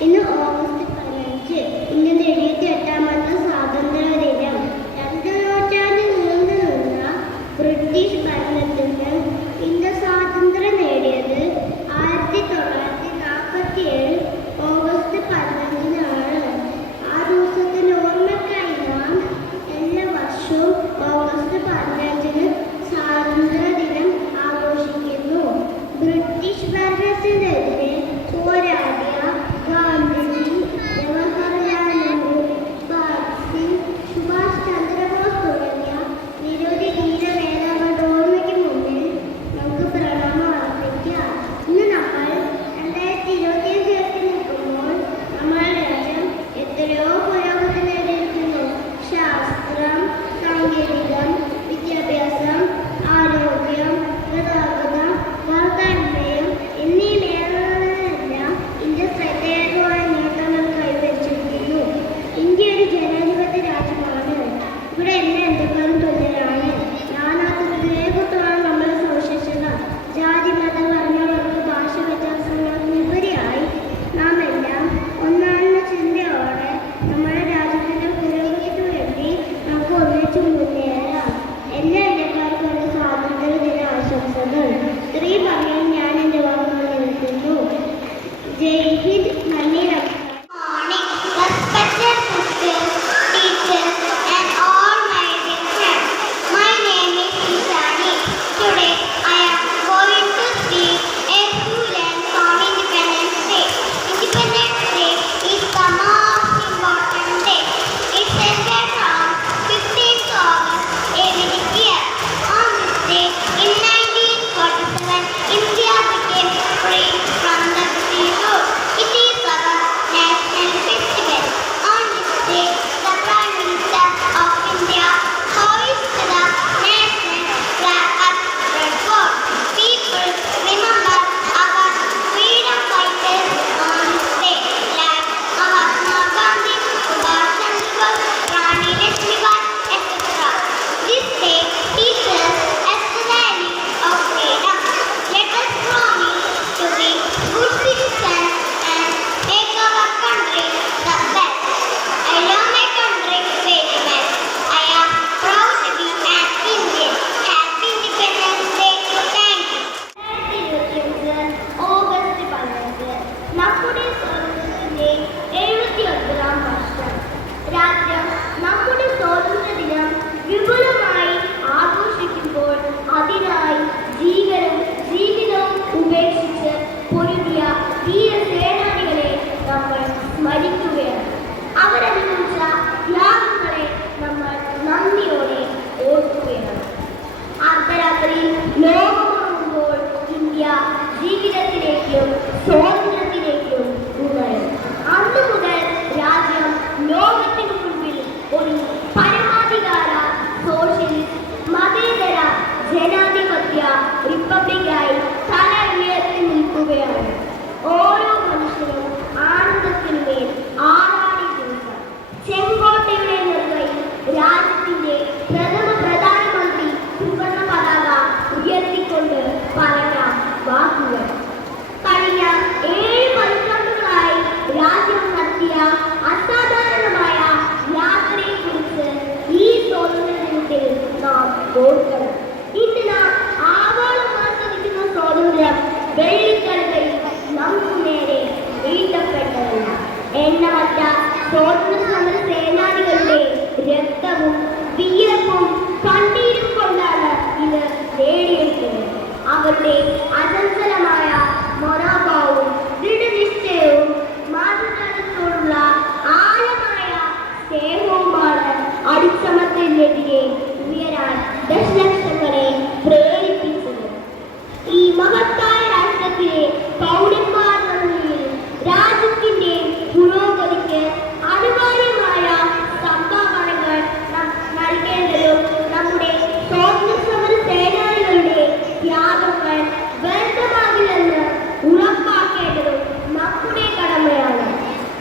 ഇന്ന് ഓഗസ്റ്റ് 15 അതിൽ ലോകമാകുമ്പോൾ ഇന്ത്യ ജീവിതത്തിലേക്കും സ്വാതന്ത്ര്യത്തിലേക്കും ഉയരും. അന്നു മുതൽ രാജ്യം ലോകത്തിനു മുൻപിൽ ഒരു പരമാധികാര സോഷ്യലിസ്റ്റ് മതേതര ജനാധിപത്യ റിപ്പബ്ലിക്കായി തല ഉയർത്തി നിൽക്കുകയാണ്. ഓരോ മനുഷ്യനും ആനന്ദത്തിനുമേൽ ആറാടി ദിവസം ചെങ്കോട്ടയുടെ നെറുകയിൽ രാജ്യത്തിന്റെ പ്രഥമ പ്രധാനമന്ത്രി സുവർണ പതാക ഉയർത്തിക്കൊണ്ട് പറഞ്ഞ വാക്കുകൾ. കഴിഞ്ഞ 7 പതിറ്റാണ്ടുകളായി രാജ്യം നടത്തിയ അസാധാരണമായ യാത്രയെ കുറിച്ച് ഈ സ്വാതന്ത്ര്യ ദിനത്തിൽ നാം ഓർക്കണം. ഇന്ന് നാം ആഗോളം ആസ്വദിക്കുന്ന സ്വാതന്ത്ര്യം വെള്ളിക്കരകളിൽ നമുക്ക് നേരെ വീഴ്ത്തപ്പെട്ടതല്ല. എണ്ണമറ്റ സ്വാതന്ത്ര്യ സമര സേനാനികളുടെ രക്തവും വിയർപ്പും കണ്ണീരും കൊണ്ടാണ് ഇത് നേടിയെടുത്തത്. അവരുടെ അചഞ്ചലമായ മനോഭാവവും ദൃഢനിശ്ചയവും മാതൃരാജ്യത്തോടുള്ള ആഴമായ സ്നേഹവുമാണ് അടിച്ചമർത്തലിനെതിരെ ഉയരാൻ ദശലക്ഷങ്ങളെ പ്രേരിപ്പിച്ചത്. ഈ മഹത്തായ രാഷ്ട്രത്തിലെ പൗരന്മാർ എന്ന നിലയിൽ രാജ്യത്തിന്റെ പുരോഗതിക്ക് അനിവാര്യമായ സംഭാവനകൾ നൽകേണ്ടതും നമ്മുടെ സ്വാതന്ത്ര്യ സമര സേനാനികളുടെ ത്യാഗങ്ങൾ വ്യർത്ഥമാകില്ലെന്ന് ഉറപ്പാക്കേണ്ടതും നമ്മുടെ കടമയാണ്.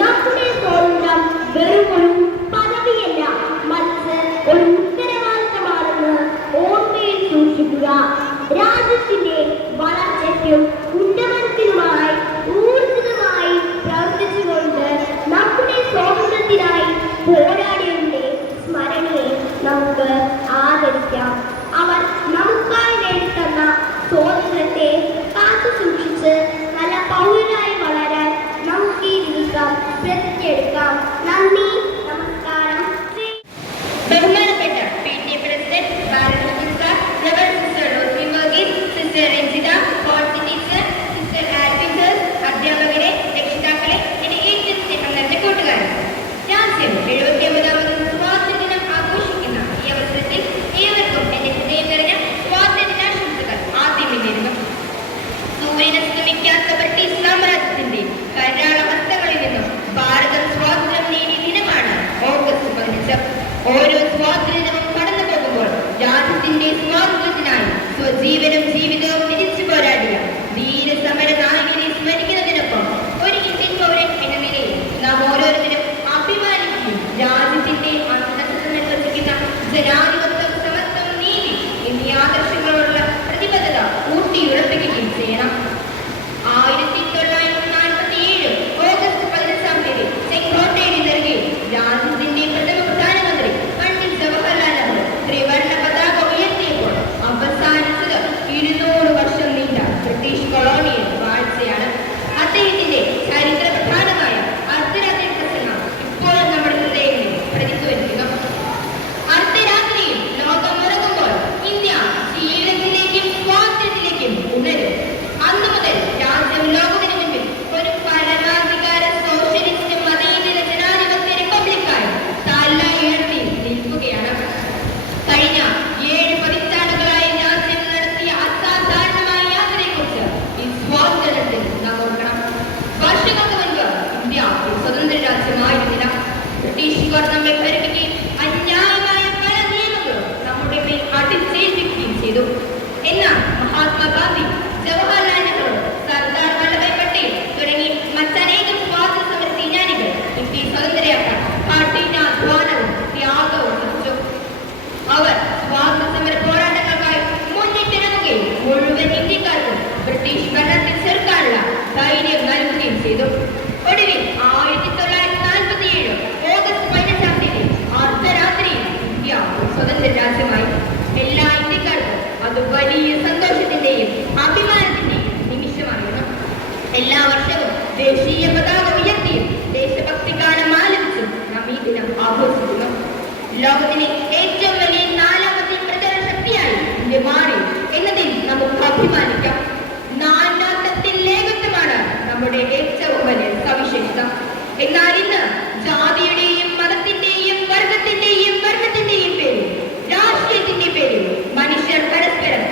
നമ്മുടെ സ്വാതന്ത്ര്യം വെറും ഒരു പദവിയല്ല, മറിച്ച് ഒരു ഉത്തരവാദിത്തമാണെന്ന് ഓർമ്മയിൽ സൂക്ഷിക്കുക. രാജ്യത്തിന്റെ വളർച്ചയ്ക്കും ഉന്നമനത്തിനുമായി ഊർജിതമായി പ്രവർത്തിച്ചുകൊണ്ട് നമ്മുടെ സ്വാതന്ത്ര്യത്തിനായി പോരാടിയവരുടെ സ്മരണയെ നമുക്ക് ആദരിക്കാം. അവർ നമുക്കായി നേടിത്തന്ന സ്വാതന്ത്ര്യത്തെ കാത്തു സൂക്ഷിച്ച് നല്ല പൗരനായി വളരാൻ നമുക്ക് ഈ ദിവസം പ്രതിജ്ഞയെടുക്കാം. നന്ദി, നമസ്കാരം. ബഹുമാനപ്പെട്ട PTA president Bharathi sir, reverend sister Rosy Varghese, sister Ranjitha, college teacher sister Alphins, അധ്യാപകരെ, രക്ഷിതാക്കളെ, എന്റെ ഏറ്റവും സ്നേഹം നിറഞ്ഞ കൂട്ടുകാരെ, രാജ്യം 79ാമത് സ്വാതന്ത്ര്യദിനം ആഘോഷിക്കുന്ന ഈ അവസരത്തിൽ ഏവർക്കും എന്റെ ഹൃദയം നിറഞ്ഞ സ്വാതന്ത്ര്യദിനാശംസകൾ ആദ്യമേ നേരുന്നു. സൂര്യനസ്തമിക്കാത്ത ബ്രിട്ടീഷ് സാമ്രാജ്യത്തിന്റെ കരാള ഹസ്തങ്ങളിൽ നിന്നും ഭാരതം സ്വാതന്ത്ര്യം നേടിയ ദിനമാണ് ഓഗസ്റ്റ് 15. ഓരോ സ്വാതന്ത്ര്യവും കടന്നു പോകുമ്പോൾ രാജ്യത്തിന്റെ സ്വാതന്ത്ര്യത്തിനായി സ്വജീവനും ജീവിതവും തിരിച്ചു പോരാടിയ വീരസമര നായകനെ സ്മരിക്കുന്നതിനൊപ്പം ഒരു ഇന്ത്യൻ പൗരൻ എന്ന നിലയിൽ നാം ഓരോരുത്തരും അഭിമാനിക്കുകയും രാജ്യത്തിന്റെ അന്തസ്സ് നിർവചിക്കുന്ന ജനാധിപത്യം, സമത്വം, നീതി എന്നീ ആദർശങ്ങളോടുള്ള പ്രതിബദ്ധത ഊട്ടിയുറപ്പിക്കുകയും ചെയ്യണം. 1947 ഓഗസ്റ്റ് 15-ാം തീയതി ചെങ്കോട്ടയുടെ നെറുകയിൽ രാജ്യത്തിന്റെ പ്രഥമ പ്രധാനമന്ത്രി പണ്ഡിറ്റ് ജവഹർലാൽ നെഹ്റു ത്രിവർണ്ണ പതാക ഉയർത്തിയപ്പോൾ അവസാനിച്ചത് 200 വർഷം നീണ്ട ബ്രിട്ടീഷ് കൊളോണിയൽ വാഴ്ചയാണ്. അദ്ദേഹത്തിന്റെ ചരിത്ര പ്രധാനമായ അർദ്ധരാത്രി പ്രസംഗം ഇപ്പോഴും നമ്മുടെ ഹൃദയങ്ങളിൽ പ്രതിധ്വനിക്കുന്നു. അർദ്ധരാത്രിയിൽ ലോകം ഉറങ്ങുമ്പോൾ ഇന്ത്യ ജീവിതത്തിലേക്കും സ്വാതന്ത്ര്യത്തിലേക്കും ഉണരും. അന്നു മുതൽ രാജ്യം ലോകത്തിന് മുൻപിൽ ഒരു പരമാധികാര സോഷ്യലിസ്റ്റ് മതേതര ജനാധിപത്യ റിപ്പബ്ലിക്കായി തല ഉയർത്തി നിൽക്കുകയാണ്. കഴിഞ്ഞ 7 പതിറ്റാണ്ടുകളായി രാജ്യം നടത്തിയ അസാധാരണമായ യാത്രയെക്കുറിച്ച് ഈ സ്വാതന്ത്ര്യത്തിൽ നാം ഓർക്കണം. വർഷങ്ങൾക്ക് മുൻപ് ഇന്ത്യ ഒരു സ്വതന്ത്ര രാജ്യമായിരുന്നില്ല. ബ്രിട്ടീഷുകാർ നമ്മെ ഭരിക്കുകയും അന്യായമായ പല നിയമങ്ങളും നമ്മുടെ മേൽ അടിച്ചേൽപ്പിക്കുകയും ചെയ്തു. എന്നാൽ മഹാത്മാഗാന്ധി, ജവഹർലാൽ നെഹ്റു, സർദാർ വല്ലഭായ് പട്ടേൽ തുടങ്ങി മറ്റനേകം സ്വാതന്ത്ര്യ സമര സേനാനികൾ ഇന്ത്യയെ സ്വതന്ത്രയാക്കാൻ കഠിനാധ്വാനവും ത്യാഗവും വഹിച്ചു. അവർ സ്വാതന്ത്ര്യ സമര പോരാട്ടങ്ങൾക്കായി മുന്നിട്ടിറങ്ങുകയും മുഴുവൻ ഇന്ത്യക്കാർക്കും ബ്രിട്ടീഷ് ഭരണത്തെ ചെറുക്കാനുള്ള ധൈര്യം നൽകുകയും ചെയ്തു. ഒടുവിൽ 1947 ഓഗസ്റ്റ് 15-ാം തീയതി അർദ്ധരാത്രിയിൽ ഇന്ത്യ സ്വതന്ത്ര രാജ്യമായി. എല്ലാ ഇന്ത്യക്കാർക്കും അത് വലിയ സന്തോഷത്തിന്റെയും അഭിമാനത്തിന്റെയും നിമിഷമായിരുന്നു. എല്ലാ വർഷവും ദേശീയ പതാക ഉയർത്തിയും ദേശഭക്തി ഗാനം ആലപിച്ചും നാം ഈ ദിനം ആഘോഷിക്കുന്നു. ലോകത്തിലെ ഏറ്റവും വലിയ 4ാമത്തെ പ്രധാന ശക്തിയായി ഇന്ത്യ മാറി എന്നതിൽ നമുക്ക് അഭിമാനിക്കാം. നാനാത്വത്തിൽ ഏകത്വമാണ് നമ്മുടെ ഏറ്റവും വലിയ സവിശേഷത. എന്നാൽ ഇന്ന് ജാതിയുടെയും മതത്തിന്റെയും വർഗത്തിന്റെയും വർണ്ണത്തിന്റെയും പേരിൽ, രാഷ്ട്രീയത്തിന്റെ പേരിൽ മനുഷ്യർ പരസ്പരം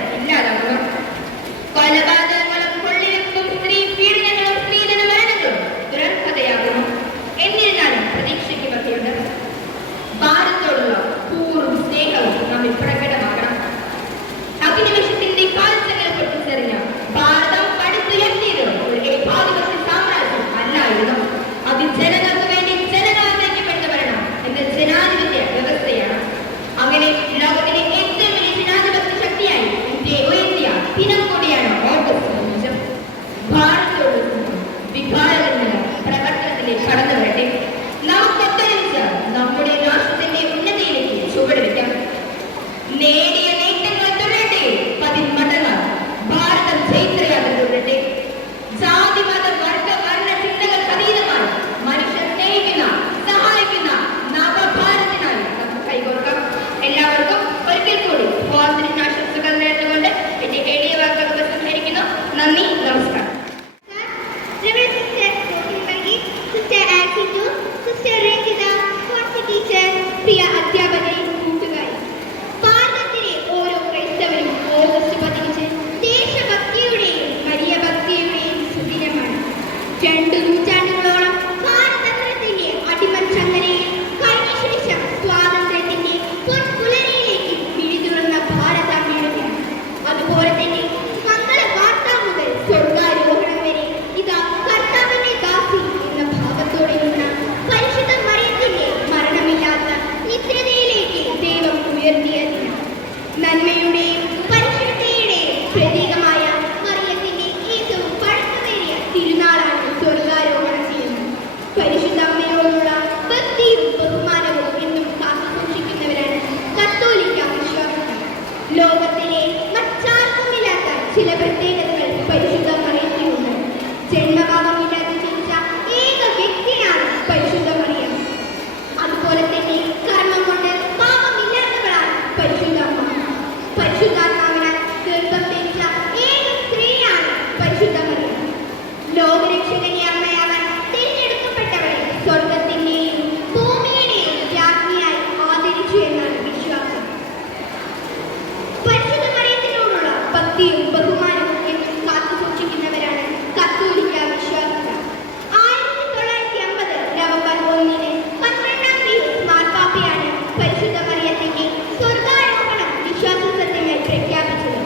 ചില പ്രത്യേകതകൾ പരിശുദ്ധ മറിയത്തിനുണ്ട്. ജന്മപാപമില്ലാതെ ജനിച്ച ഏക വ്യക്തിയാണ് പരിശുദ്ധ മറിയം. അതുപോലെ തന്നെ കർമ്മം കൊണ്ട് പാപമില്ലാത്തവളാണ് പരിശുദ്ധ അമ്മ. പരിശുദ്ധാത്മാവിനാൽ ഗർഭം ധരിച്ച ഏക സ്ത്രീയാണ് പരിശുദ്ധ മറിയം. ലോകരക്ഷകനെ അമ്മയാവാൻ തിരഞ്ഞെടുക്കപ്പെട്ടവളെ സ്വർഗത്തിന്റെയും ഭൂമിയുടെയും രാജ്ഞിയായി ആദരിച്ചു എന്നാണ് വിശ്വാസം. പരിശുദ്ധ മറിയത്തിനോടുള്ള ഭക്തിയും ബഹുമാനവും എന്നും കാത്തു സൂക്ഷിക്കുന്നവരാണ് കത്തോലിക്ക വിശ്വാസികൾ. 1950 നവംബർ 1 12-ാം പീയൂസ് മാർപ്പാപ്പയാണ് പരിശുദ്ധ മറിയത്തിന്റെ സ്വർഗാരോഹണം വിശ്വാസ സത്യങ്ങൾ പ്രഖ്യാപിച്ചത്.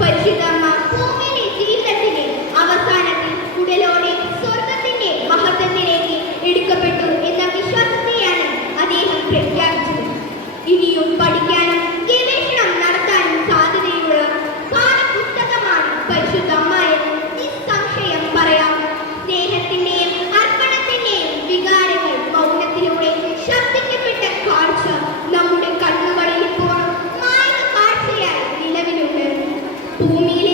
പരിശുദ്ധ അമ്മ ഭൂമിയിലെ ജീവിതത്തിന്റെ അവസാനത്തിൽ ഉടലോടെ സ്വർഗത്തിന്റെ മഹത്വത്തിലേക്ക് എടുക്കപ്പെട്ടു എന്ന വിശ്വാസത്തെയാണ് അദ്ദേഹം പ്രഖ്യാപിച്ചത്. ഇനിയും പഠിക്കാനും ഗവേഷണം നടത്താനും സാധ്യതയുള്ള പാഠപുസ്തകമാണ് പരിശുദ്ധ അമ്മ എന്ന് നിസ്സംശയം പറയാം. സ്നേഹത്തിന്റെയും അർപ്പണത്തിന്റെയും വികാരങ്ങൾ മൗനത്തിലൂടെ ശബ്ദിക്കപ്പെട്ട കാഴ്ച നമ്മുടെ കണ്ണുകളിൽ ഇപ്പോഴും മായുന്ന കാഴ്ചയായി നിലവിലുണ്ട്. ഭൂമിയിലെ